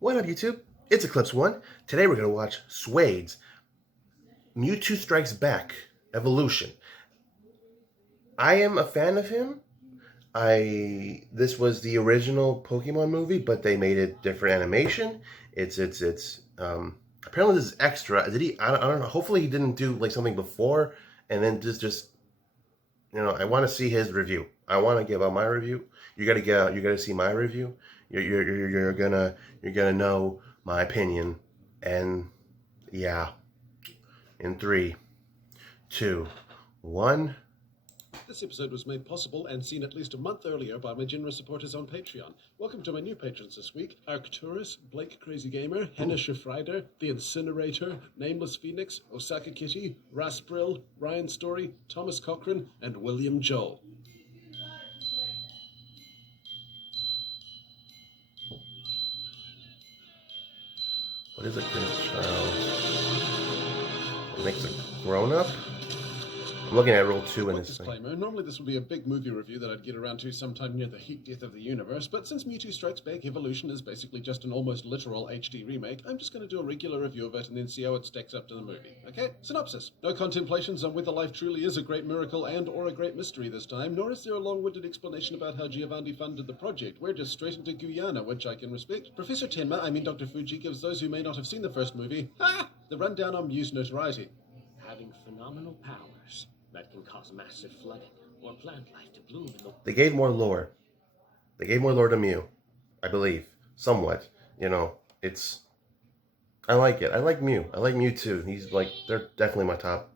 What up, YouTube? It's Eclipse1. Today we're going to watch Suede's Mewtwo Strikes Back Evolution. I am a fan of him. This was the original Pokemon movie, but they made it different animation. Apparently this is extra. Did he? I don't know. Hopefully he didn't do like something before and then just I want to see his review. I want to give out my review. You got to get out. You got to see my review. You're gonna know my opinion. And yeah, in 3, 2, 1. This episode was made possible and seen at least a month earlier by my generous supporters on Patreon. Welcome to my new patrons this week: Arcturus, Blake Crazy Gamer, Henna Schifrider, The Incinerator, Nameless Phoenix, Osaka Kitty, Rasprill, Ryan Story, Thomas Cochran, and William Joel. What is a good child? What makes a grown-up? I'm looking at Rule 2 in this disclaimer, normally this would be a big movie review that I'd get around to sometime near the heat death of the universe, but since Mewtwo Strikes Back Evolution is basically just an almost literal HD remake, I'm just going to do a regular review of it and then see how it stacks up to the movie. Okay? Synopsis. No contemplations on whether life truly is a great miracle and or a great mystery this time, nor is there a long-winded explanation about how Giovanni funded the project. We're just straight into Guyana, which I can respect. Professor Dr. Fuji, gives those who may not have seen the first movie, the rundown on Mew's notoriety. Having phenomenal powers that can cause massive flooding or plant life to bloom in the... They gave more lore. They gave more lore to Mew, I believe. Somewhat. I like it. I like Mew. I like Mew too. They're definitely my top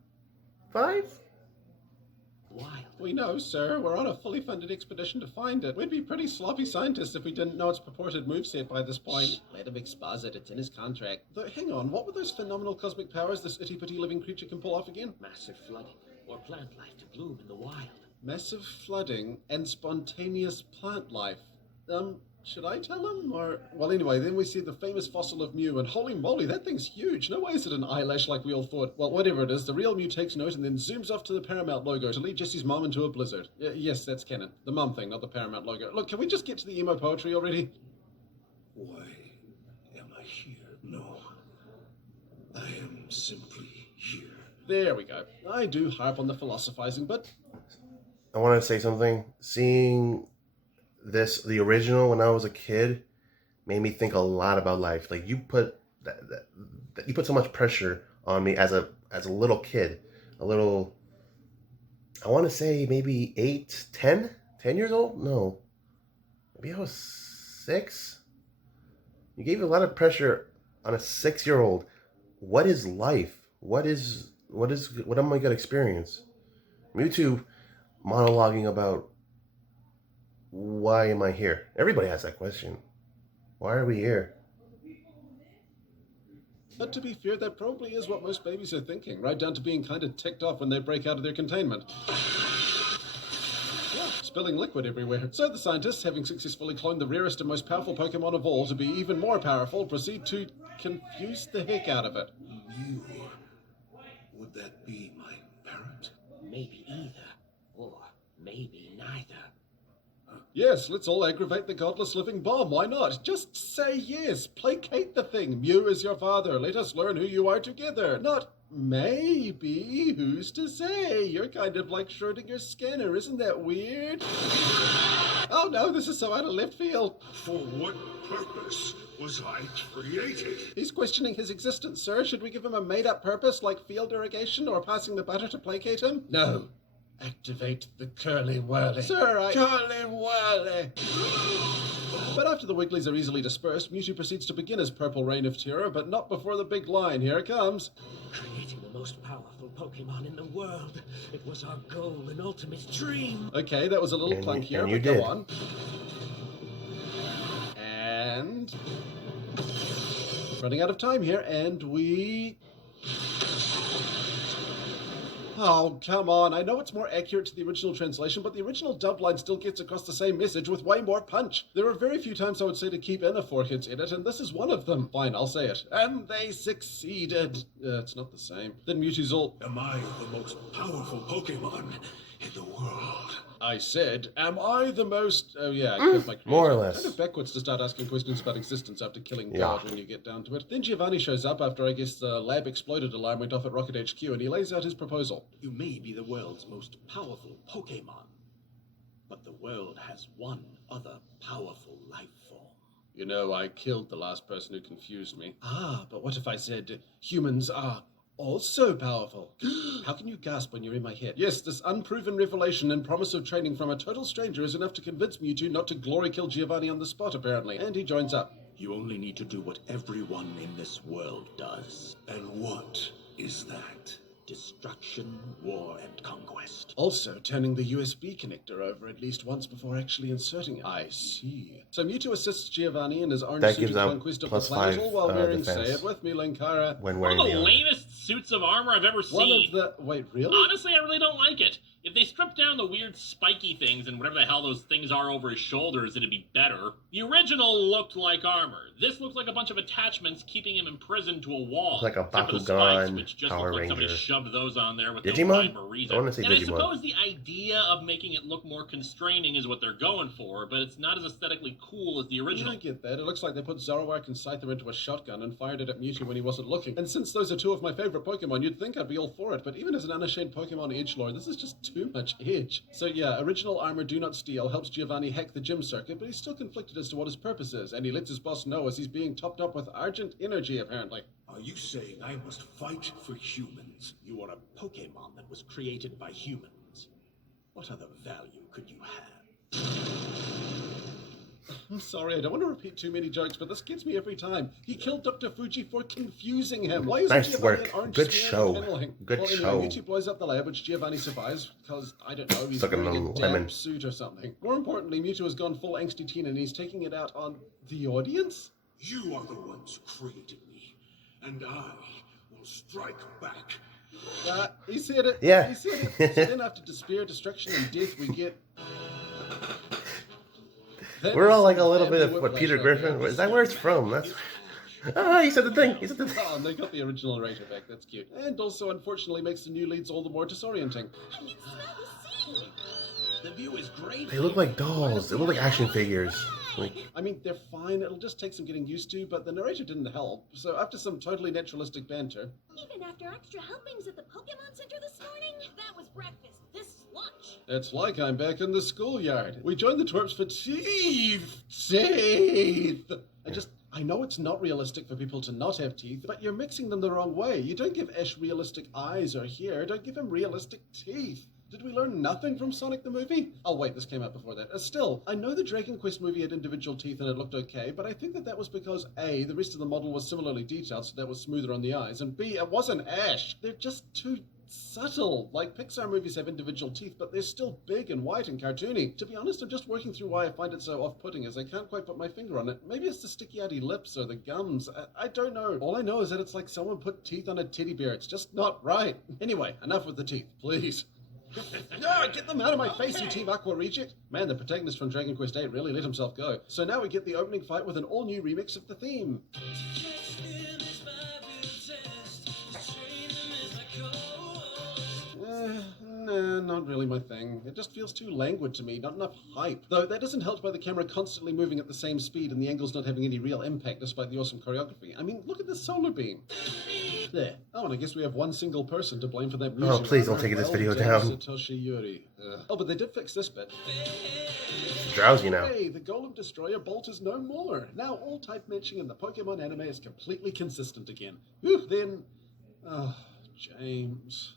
5? Wild. We know, sir. We're on a fully funded expedition to find it. We'd be pretty sloppy scientists if we didn't know its purported moveset by this point. Let him exposit. It's in his contract. Though, hang on. What were those phenomenal cosmic powers this itty-bitty living creature can pull off again? Massive flooding or plant life to bloom in the wild. Massive flooding and spontaneous plant life. Should I tell him? Or... Well, anyway, then we see the famous fossil of Mew, and holy moly, that thing's huge. No way is it an eyelash like we all thought. Well, whatever it is, the real Mew takes note and then zooms off to the Paramount logo to lead Jesse's mom into a blizzard. Yes, that's canon. The mom thing, not the Paramount logo. Look, can we just get to the emo poetry already? Why am I here? No. I am simply here. There we go. I do harp on the philosophizing, but... I want to say something. Seeing the original when I was a kid, made me think a lot about life. Like, you put so much pressure on me as a little kid. I want to say maybe 8, 10 years old? No. Maybe I was 6. You gave a lot of pressure on a 6-year-old. What is life? What am I going to experience? Mewtwo monologuing about why am I here? Everybody has that question. Why are we here? But to be fair, that probably is what most babies are thinking, right down to being kind of ticked off when they break out of their containment. Yeah, spilling liquid everywhere. So the scientists, having successfully cloned the rarest and most powerful Pokemon of all to be even more powerful, proceed to confuse the heck out of it. You. Would that be my parent? Maybe either, or maybe neither. Yes, let's all aggravate the godless living bomb. Why not? Just say yes. Placate the thing. Mew is your father. Let us learn who you are together. Not maybe. Who's to say? You're kind of like Schrodinger's scanner. Isn't that weird? Oh no, this is so out of left field. For what purpose was I created? He's questioning his existence, sir. Should we give him a made-up purpose like field irrigation or passing the butter to placate him? No. Activate the curly-whirly. Sir, Curly-whirly! But after the Wigglies are easily dispersed, Mewtwo proceeds to begin his purple reign of terror, but not before the big line. Here it comes. Creating the most powerful Pokemon in the world. It was our goal and ultimate dream. Okay, that was a little clunkier, and you but did. Go on. And... running out of time here, and we... Oh, come on. I know it's more accurate to the original translation, but the original dub line still gets across the same message with way more punch. There are very few times I would say to keep in a 4-hit in it, and this is one of them. Fine, I'll say it. And they succeeded. It's not the same. Then Mewtwo's all... Am I the most powerful Pokemon in the world? I said, am I the most... Oh, yeah, I killed my creator. More or less. Kind of backwards to start asking questions about existence after killing Yeah. God when you get down to it. Then Giovanni shows up after, I guess, the lab exploded alarm went off at Rocket HQ, and he lays out his proposal. You may be the world's most powerful Pokémon, but the world has one other powerful life form. You know, I killed the last person who confused me. Ah, but what if I said humans are also powerful? How can you gasp when you're in my head? Yes, this unproven revelation and promise of training from a total stranger is enough to convince Mewtwo not to glory kill Giovanni on the spot, apparently. And he joins up. You only need to do what everyone in this world does. And what is that? Destruction, war, and conquest. Also, turning the USB connector over at least once before actually inserting it. I see. So Mewtwo assists Giovanni in his orange That suit gives of out conquest of the plus planet, 5 all while wearing, defense. say it with me, Linkara, When One wearing of the the armor. lamest suits of armor I've ever one seen. of the... Wait, really? Honestly, I really don't like it. If they stripped down the weird spiky things and whatever the hell those things are over his shoulders, it'd be better. The original looked like armor. This looks like a bunch of attachments keeping him imprisoned to a wall. It's like a Except for the spikes, Bakugan which just Power look like somebody Ranger. shoved those on there with Digimon? no rhyme or reason. I wanna say and I Digimon. suppose the idea of making it look more constraining is what they're going for, but it's not as aesthetically cool as the I original. get that. It looks like they put Zoroark and Scyther into a shotgun and fired it at Mewtwo when he wasn't looking. And since those are two of my favorite Pokemon, you'd think I'd be all for it, but even as an unashamed Pokemon edgelord, this is just too much edge. So yeah, original armor Do Not Steal helps Giovanni hack the gym circuit, but he's still conflicted as to what his purpose is, and he lets his boss know as he's being topped up with Argent energy, apparently. Are you saying I must fight for humans? You are a Pokémon that was created by humans. What other value could you have? I'm sorry, I don't want to repeat too many jokes, but this gets me every time. He killed Dr. Fuji for confusing him. Why is Nice Giovanni work. an orange Good smear show. paneling? Good well, show. Anyway, Mewtwo blows up the lab, which Giovanni survives, because, I don't know, he's Stuck in wearing a a lemon. damp suit or something. More importantly, Mewtwo has gone full angsty teen, and he's taking it out on the audience? You are the ones who created me, and I will strike back. He said it. Yeah. He said it. So then after despair, destruction, and death, we get... That We're is all like a some little bit of family what Peter whiplash right Griffin. there. Is that where it's from? That's. Ah, he said the thing. He said the thing. Oh, and they got the original narrator back. That's cute. And also, unfortunately, makes the new leads all the more disorienting. I can smell the sea. The view is great. They look like dolls. They look like action figures. Like, I mean, they're fine. It'll just take some getting used to, but the narrator didn't help. So after some totally naturalistic banter, Even after extra helpings at the Pokemon Center this morning, that was breakfast. This is lunch. it's like I'm back in the schoolyard. We joined the twerps for teeth. Teeth. I know it's not realistic for people to not have teeth, but you're mixing them the wrong way. You don't give Ash realistic eyes or hair. Don't give him realistic teeth. Did we learn nothing from Sonic the movie? Oh wait, this came out before that. Still, I know the Dragon Quest movie had individual teeth and it looked okay, but I think that was because A, the rest of the model was similarly detailed, so that was smoother on the eyes, and B, it wasn't Ash. They're just too subtle. Like, Pixar movies have individual teeth, but they're still big and white and cartoony. To be honest, I'm just working through why I find it so off-putting, as I can't quite put my finger on it. Maybe it's the sticky-outy lips or the gums. I don't know. All I know is that it's like someone put teeth on a teddy bear. It's just not right. Anyway, enough with the teeth, please. No, get them out of my face, you Team Aqua reject! Man, the protagonist from Dragon Quest VIII really let himself go. So now we get the opening fight with an all-new remix of the theme. Nah, not really my thing. It just feels too languid to me, not enough hype. Though that isn't helped by the camera constantly moving at the same speed and the angles not having any real impact despite the awesome choreography. I mean, look at this solar beam. There. Oh, and I guess we have one single person to blame for that music. Oh, please don't take this video Well down. Satoshi Yuri. Oh, but they did fix this bit. Drowsy now. Hey, the Golem Destroyer bolt is no more. Now all type matching in the Pokemon anime is completely consistent again. Whew, then... Oh, James...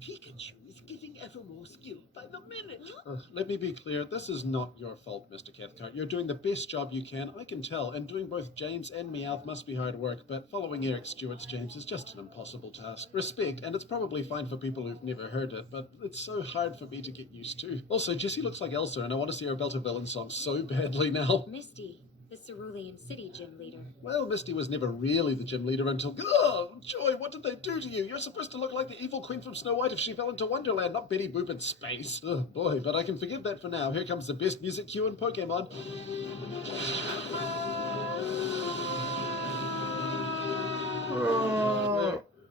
Pikachu is getting ever more skilled by the minute. Let me be clear, this is not your fault, Mr. Cathcart. You're doing the best job you can, I can tell, and doing both James and Meowth must be hard work, but following Eric Stewart's James is just an impossible task. Respect, and it's probably fine for people who've never heard it, but it's so hard for me to get used to. Also, Jessie looks like Elsa, and I want to see her belt a villain song so badly now. Misty, the Cerulean City gym leader. Well, Misty was never really the gym leader until... Oh, Joy, what did they do to you? You're supposed to look like the evil queen from Snow White if she fell into Wonderland, not Betty Boop in space. Oh, boy, but I can forgive that for now. Here comes the best music cue in Pokemon.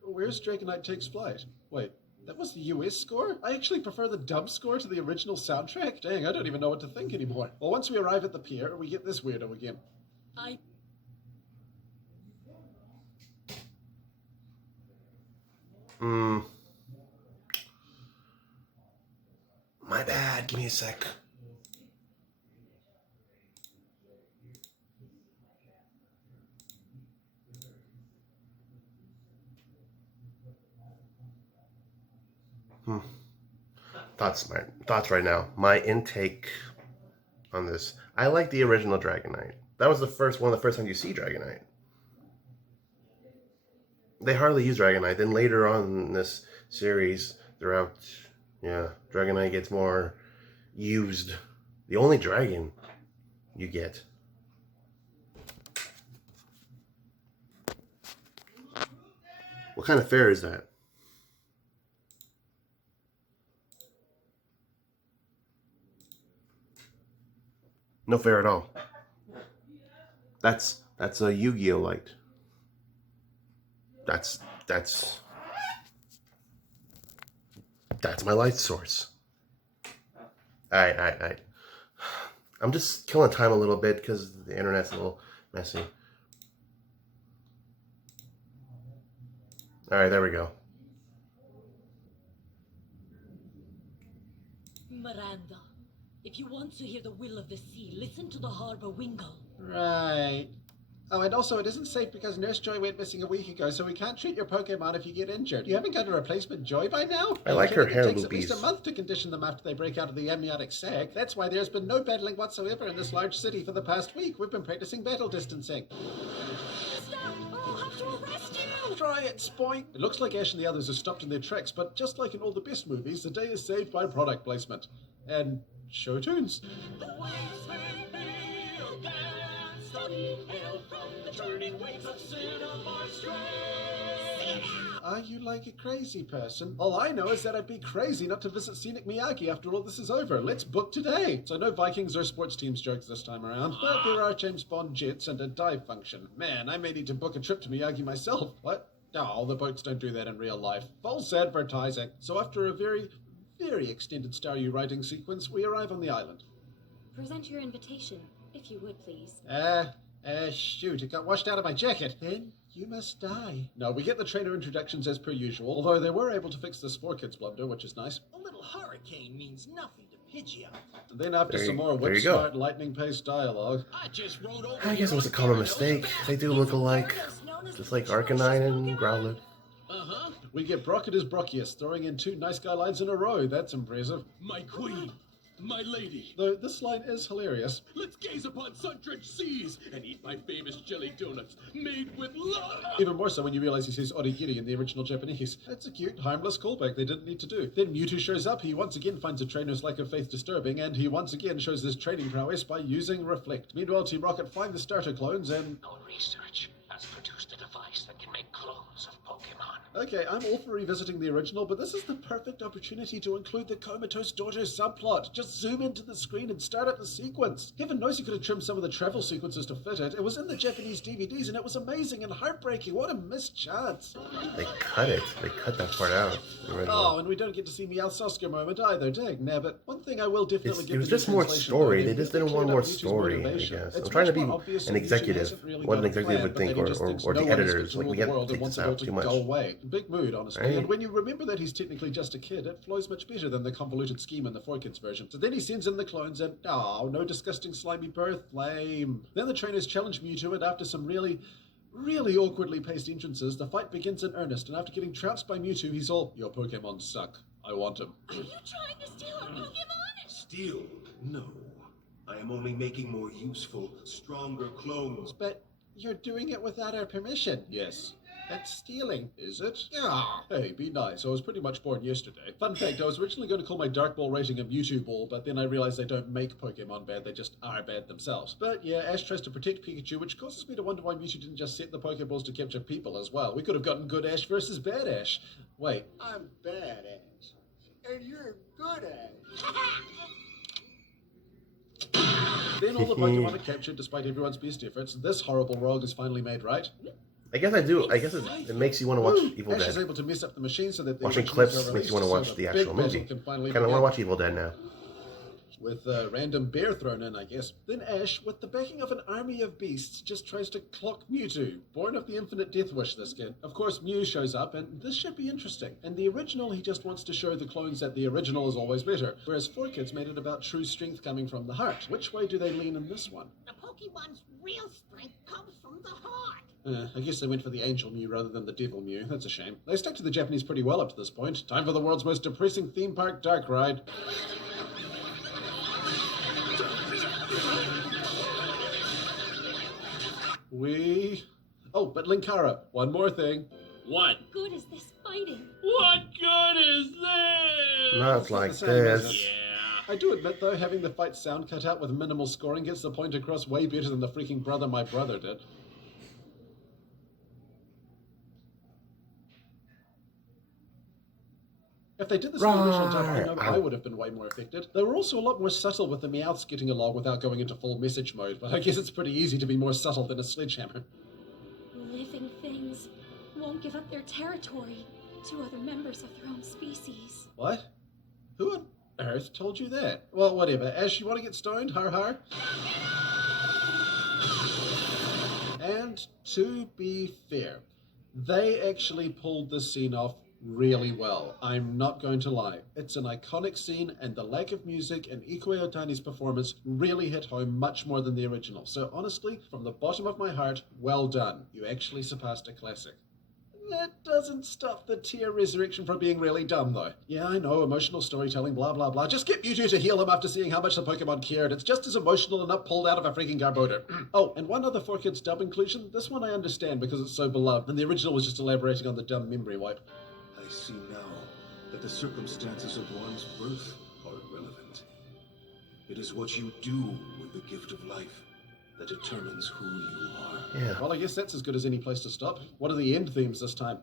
Where's Dragonite Takes Flight? Wait, That was the US score? I actually prefer the dub score to the original soundtrack. Dang, I don't even know what to think anymore. Well, once we arrive at the pier, we get this weirdo again. My bad. Give me a sec. Thoughts right now. My intake on this. I like the original Dragonite. That was one of the first times you see Dragonite. They hardly use Dragonite. Then later on in this series, throughout, yeah, Dragonite gets more used. The only dragon you get. What kind of fair is that? No fair at all. That's a Yu-Gi-Oh light. That's my light source. Alright. I'm just killing time a little bit because the internet's a little messy. Alright, there we go. Miranda, if you want to hear the will of the sea, listen to the harbor wingle. Right. Oh, and also, it isn't safe because Nurse Joy went missing a week ago, so we can't treat your Pokemon if you get injured. You haven't got a replacement Joy by now? I like her hair It takes loopies. at least a month to condition them after they break out of the amniotic sac. That's why there's been no battling whatsoever in this large city for the past week. We've been practicing battle distancing. Stop! I'll have to arrest you! Try it, Spoink! It looks like Ash and the others have stopped in their tracks, but just like in all the best movies, the day is saved by product placement. And show tunes. The waves may be or dance, study hail from the turning waves of cinema strength. Are you like a crazy person? All I know is that I'd be crazy not to visit scenic Miyagi after all this is over. Let's book today. So no Vikings or sports teams jokes this time around, but there are James Bond jets and a dive function. Man, I may need to book a trip to Miyagi myself. What? No, the boats don't do that in real life. False advertising. So after a very, very extended Staryu writing sequence, we arrive on the island. Present your invitation, if you would, please. Shoot, it got washed out of my jacket. Then you must die. No, we get the trainer introductions as per usual, although they were able to fix this 4Kids blunder, which is nice. A little hurricane means nothing to Pidgeot. And then after some more there you go. whip-smart, lightning-paced dialogue. I just rode over. I guess it was a common mistake. They do look alike. Just like Arcanine and Growlithe. Uh-huh. We get Brocket's Brockius, throwing in 2 nice guy lines in a row. That's impressive. My queen, my lady, Though this line is hilarious. let's gaze upon sun-drenched seas and eat my famous jelly donuts made with love. Even more so when you realize he says origiri in the original Japanese. That's a cute, harmless callback they didn't need to do. Then Mewtwo shows up, he once again finds a trainer's lack of faith disturbing, and he once again shows his training prowess by using Reflect. Meanwhile, Team Rocket find the starter clones and... Our research has produced a device that can make clones of Pokemon. Okay, I'm all for revisiting the original, but this is the perfect opportunity to include the Comatose Daughter subplot. Just zoom into the screen and start up the sequence. Heaven knows you could have trimmed some of the travel sequences to fit it. It was in the Japanese DVDs and it was amazing and heartbreaking. What a missed chance. They cut it. They cut that part out. Oh, and we don't get to see Meowth's Oscar moment either. Dang, nabbit. One thing I will definitely give It was the just more translation, story. though, They just didn't want cleared more up Mewtwo's story, I motivation. guess. It's I'm trying to much be more obvious an that Mewtwo executive. hasn't really What an got a executive plan, would but that think, he just or thinks the no one is editors. fit to Like, rule we the get world to and take wants this it all out to too much. go away. Big mood, honestly. Right. And when you remember that he's technically just a kid, it flows much better than the convoluted scheme in the 4Kids version. So then he sends in the clones and, oh, no disgusting slimy birth, lame. Then the trainers challenge Mewtwo, and after some really awkwardly paced entrances, the fight begins in earnest, and after getting trounced by Mewtwo, he's all, your Pokemon suck. I want him. Are you trying to steal our Pokemon? Steal? No. I am only making more useful, stronger clones. But you're doing it without our permission. Yes. That's stealing, is it? Yeah. Hey, be nice. I was pretty much born yesterday. Fun fact, I was originally going to call my Dark Ball rating a Mewtwo Ball, but then I realized they don't make Pokemon bad, they just are bad themselves. But yeah, Ash tries to protect Pikachu, which causes me to wonder why Mewtwo didn't just set the Pokeballs to capture people as well. We could have gotten good Ash versus bad Ash. Wait. I'm bad Ash, and you're good Ash. Then all the Pokemon are captured despite everyone's best efforts. This horrible rogue is finally made right. I guess I do. I guess it makes you want to watch Evil Ash is Dead. able to mess up the machine so that the Watching originals clips are makes you want to released, watch so the big actual battle movie. can finally Kind of begin. want to watch Evil Dead now. With a random bear thrown in, I guess. Then Ash, with the backing of an army of beasts, just tries to clock Mewtwo, born of the infinite death wish, this kid. Of course, Mew shows up, and this should be interesting. In the original, he just wants to show the clones that the original is always better, whereas 4Kids made it about true strength coming from the heart. Which way do they lean in this one? The Pokemon's real strength comes from the heart. I guess they went for the angel Mew rather than the devil Mew. That's a shame. They stuck to the Japanese pretty well up to this point. Time for the world's most depressing theme park dark ride. Oh, but Linkara, one more thing. What? Good is this fighting? What good is this? Not like the same, is this. it? Yeah. I do admit, though, having the fight sound cut out with minimal scoring gets the point across way better than the freaking Brother My Brother did. If they did this in the original dub, I know I would have been way more affected. They were also a lot more subtle with the Meowths getting along without going into full message mode, but I guess it's pretty easy to be more subtle than a sledgehammer. Living things won't give up their territory to other members of their own species. What? Who on earth told you that? Well, whatever. Ash, you want to get stoned? Har har. And to be fair, they actually pulled this scene off really well. I'm not going to lie. It's an iconic scene, and the lack of music and Iko Otani's performance really hit home much more than the original. So honestly, from the bottom of my heart, well done. You actually surpassed a classic. That doesn't stop the tear resurrection from being really dumb, though. Yeah, I know, emotional storytelling, blah, blah, blah. Just get Mewtwo to heal him after seeing how much the Pokemon cared. It's just as emotional and not pulled out of a freaking Garbodor. Oh, and one other 4Kids dub inclusion. This one I understand because it's so beloved, and the original was just elaborating on the dumb memory wipe. I see now that the circumstances of one's birth are irrelevant. It is what you do with the gift of life that determines who you are. Yeah. Well, I guess that's as good as any place to stop. What are the end themes this time?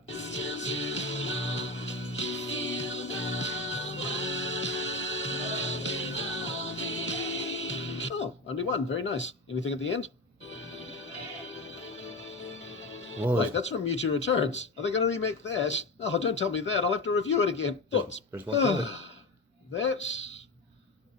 Oh, only one. Very nice. Anything at the end? Whoa. Wait, that's from Mewtwo Returns. Are they going to remake that? Oh, don't tell me that. I'll have to review it again. Thoughts? There's more to it. That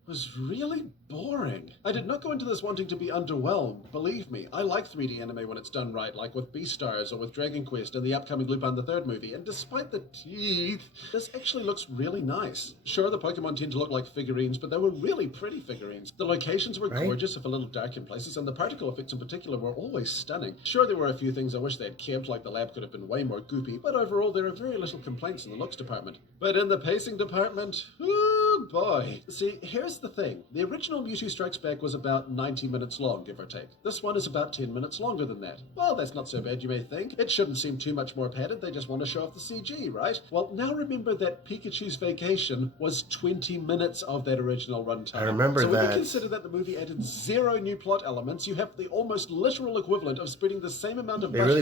was really boring. I did not go into this wanting to be underwhelmed. Believe me, I like 3D anime when it's done right, like with Beastars or with Dragon Quest and the upcoming Lupin the Third movie. And despite the teeth, this actually looks really nice. Sure, the Pokemon tend to look like figurines, but they were really pretty figurines. The locations were gorgeous, if a little dark in places, and the particle effects in particular were always stunning. Sure, there were a few things I wish they had kept, like the lab could have been way more goopy, but overall there are very little complaints in the looks department. But in the pacing department, oh boy. See, here's the thing. The original Mewtwo Strikes Back was about 90 minutes long, give or take. This one is about 10 minutes longer than that. Well, that's not so bad, you may think. It shouldn't seem too much more padded, they just want to show off the CG, right? Well, now remember that Pikachu's Vacation was 20 minutes of that original runtime. I remember so when that. you consider that the movie added 0 new plot elements, you have the almost literal equivalent of spreading the same amount of They really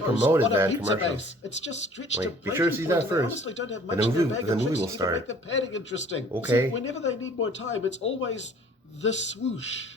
promoted on a that pizza commercial. base. It's just stretched Wait, to be sure to see breaking that point, and they first. honestly don't have The much in movie- their bag the of movie tricks will to even start. make the padding interesting. Okay. See, whenever they need more time, it's always the swoosh.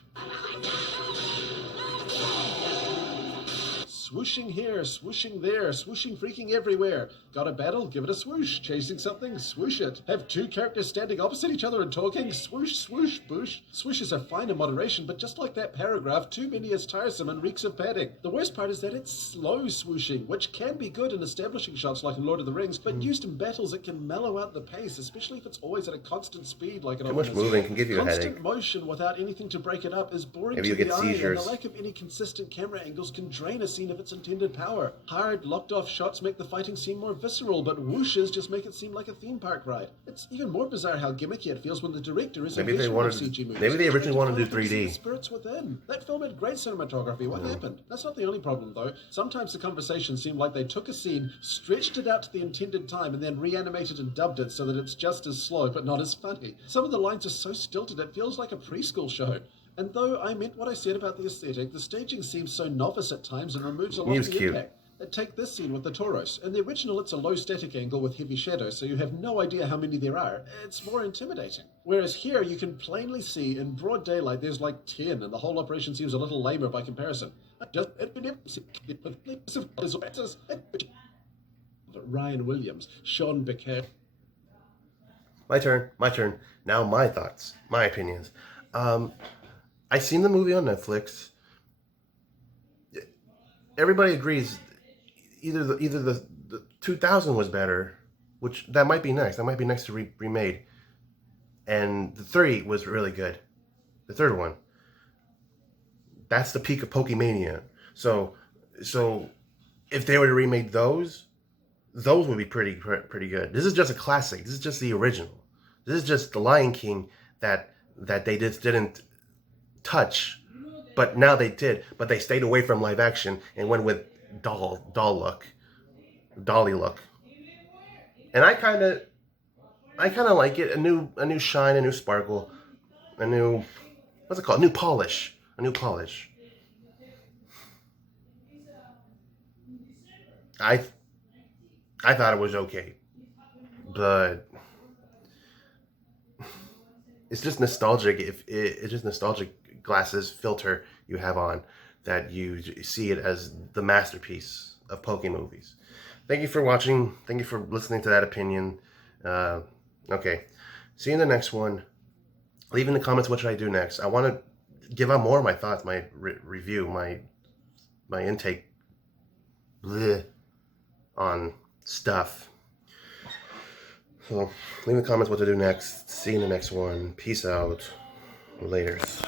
Swooshing here, swooshing there, swooshing freaking everywhere. Got a battle? Give it a swoosh. Chasing something? Swoosh it. Have two characters standing opposite each other and talking? Swoosh, swoosh, boosh. Swooshes are fine in moderation, but just like that paragraph, too many is tiresome and reeks of padding. The worst part is that it's slow swooshing, which can be good in establishing shots like in Lord of the Rings, but used in battles it can mellow out the pace, especially if it's always at a constant speed like it Too much often is. moving can give you a Constant headache. motion without anything to break it up is boring Maybe to you'll the get eye, and seizures. the lack of any consistent camera angles can drain a scene of its intended power. Hard, locked-off shots make the fighting seem more visceral, but whooshes just make it seem like a theme park ride. It's even more bizarre how gimmicky it feels when the director is Maybe a they veteran wanted of CG movies. maybe they He's originally trying wanted to find do the 3D. spirits within. That film had great cinematography. What happened? That's not the only problem, though. Sometimes the conversations seem like they took a scene, stretched it out to the intended time, and then reanimated and dubbed it so that it's just as slow, but not as funny. Some of the lines are so stilted it feels like a preschool show. And though I meant what I said about the aesthetic, the staging seems so novice at times and removes a lot Mew's of the cute. impact. Take this scene with the Tauros. In the original, it's a low static angle with heavy shadows, so you have no idea how many there are. It's more intimidating. Whereas here, you can plainly see in broad daylight there's like 10, and the whole operation seems a little lamer by comparison. Ryan Williams, Sean Becker. My turn. Now my thoughts, my opinions. I seen the movie on Netflix. Everybody agrees either the 2000 was better, which that might be next. That might be next to remade. And the 3 was really good. The third one. That's the peak of Pokemania. So if they were to remake those would be pretty good. This is just a classic. This is just the original. This is just the Lion King that they just didn't touch, but now they did. But they stayed away from live action and went with dolly look. And I kind of like it. A new shine, a new sparkle, a new, what's it called? A new polish. I thought it was okay, but it's just nostalgic. It's just nostalgic glasses filter you have on that you see it as the masterpiece of Pokemon movies. Thank you for watching. Thank you for listening to that opinion. Okay, see you in the next one. Leave in the comments what should I do next. I want to give out more of my thoughts, my review, my intake on stuff. So leave in the comments what to do next. See you in the next one. Peace out. Laters.